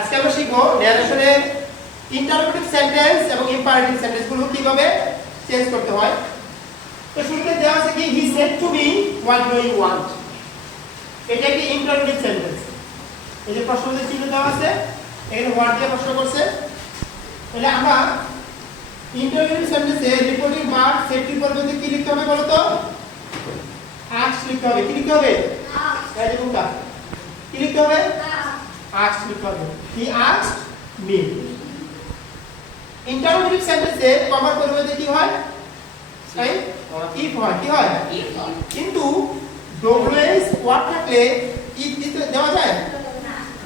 আজকে আমরা শিখব ন্যারেশনের ইন্টারোগেটিভ সেন্টেন্স এবং ইম্পারেটিভ সেন্টেন্স গুলো কিভাবে চেঞ্জ করতে হয়। তো শুরুতে দেওয়া আছে কি he said to me what do you want. এটা একটি ইন্টারোগেটিভ সেন্টেন্স। এই যে প্রশ্নবোধক চিহ্ন দেওয়া আছে, এখানে হোয়াট দিয়ে প্রশ্ন করছে। তাহলে আমরা ইন্টারোগেটিভ সেন্টেন্সে রিপোর্টিং ভার্ব সেটটির পরিবর্তে কি লিখতে হবে বলো তো? আস্ক লিখতে হবে। কি লিখতে হবে? এই যে কোনটা? কি লিখতে হবে? asked লিখতে হবে। he asked me। ইন্টারোগেটিভ সেন্টেন্সে কমার পরিবর্তে কি হয়? তাই if হয়। কি হয়? কিন্তু ডবলএস ওয়ার্ড থাকলে if দিতে দেওয়া যায়?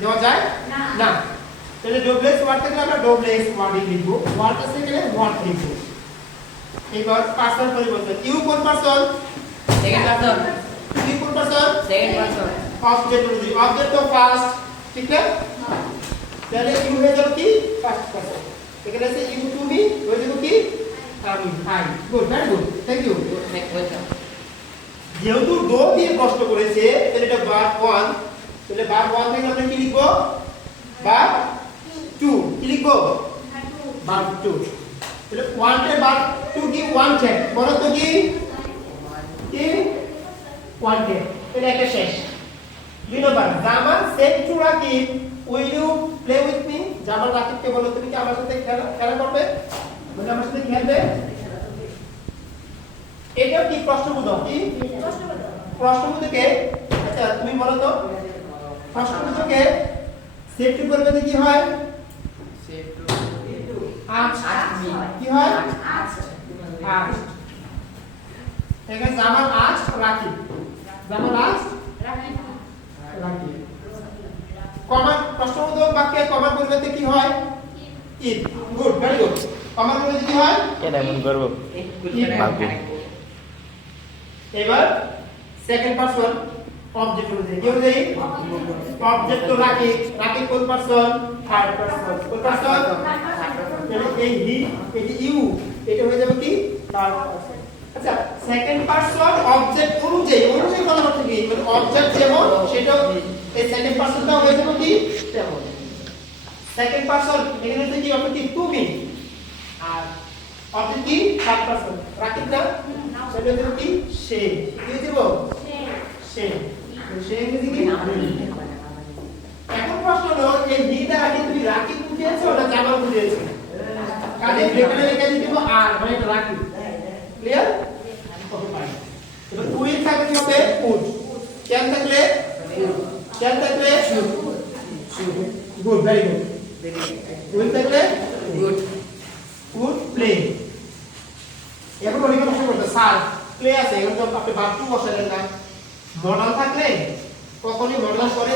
দেওয়া যায় না। তাহলে ডবলএস ওয়ার্ড থাকলে আমরা ডবলএস ওয়ার্ডই লিখব, ওয়ার্ড আছে গেলে ওয়ার্ড লিখব। এবার পার্সন পরিবর্তন। ইউ কোন পার্সন? Second person. ইউ কোন পার্সন? Second person. অবজেক্ট অনুযায়ী অবজেক্ট তো ফার্স্ট, ঠিক না? তাহলে ইউ হয়ে যাবে কি ফার্স্ট পারসন। এখানে আছে ইউ টু মি হয়ে যাবে কি আমি। Hi, good, very good, thank you. যেহেতু ডো দিয়ে প্রশ্ন করেছে তাহলে এটা ভার্ব 1, তাহলে ভার্ব 1 থেকে আমরা কি লিখব? ভার্ব 2। কি লিখব? ভার্ব 2। তাহলে 1 এর ভার্ব 2 কি ওয়ান্টেড, বলো তো কি কি ওয়ান্টেড। এটা একটা শেষ। দুই নম্বর, Zaman said to Rakib will you play with me. Zaman রাকিবকে বলো তুমি কি আমার সাথে খেলা করবে, মানে আমার সাথে খেলবে। এটা কি প্রশ্নবোধক? কি প্রশ্নবোধকে? আচ্ছা তুমি বলো তো প্রশ্নবোধকে সেড টু পরিবর্তে কি হয়? Said to ask me. কি হয়? আস্ক। এখানে জামান আস্ক রাকিব, জামান আস্ক রাকিব। কমার প্রশ্নবোধক বাক্যে কমার পরিবর্তে কি হয়? ইফ। Good, very good. কমার পরিবর্তে কি হয়? কেন এমন করব? এবার সেকেন্ড পারসন অবজেক্ট অনুযায়ী কি অনুযায়ী? অবজেক্ট তো রাকিব, রাকিব কোন পারসন? Third person. কোন পারসন? তাহলে এই হি, এই ইউ, এটা হয়ে যাবে কি থার্ড পারসন। আচ্ছা সেকেন্ড পারসন অবজেক্ট অনুযায়ী, অনুযায়ী বলা হচ্ছে কি মানে অবজেক্ট যেমন সেটাও এই সেকেন্ড পারসনটা হয়ে যাবে কি তেমন। সেকেন্ড পারসন এখানে হচ্ছে কি অবজেক্ট কি তুমি, আর অবজেক্ট কি থার্ড পারসন রাকিব না, সেটা হচ্ছে কি সে। কি দেব? সে। সে ইংরেজি কি? এখন প্রশ্ন হলো এই হি দ্বারা কি তুমি রাকিব বুঝিয়েছো না জামাল বুঝিয়েছো? কাজে ব্রেকেটে লিখে দিব আর মানে এটা রাকিব। ক্লিয়ার? এবার উইল থাকলে কি হবে? উড। ক্যান থাকলে ক্যান থাকলে should. Good, very good. Will থাকলে গুড। Would play. এখন অনেকে প্রশ্ন করতে স্যার প্লে আছে এখন তো আপনি ভার্ব টু বসালেন না। মডাল থাকলে কখনই মডাল করে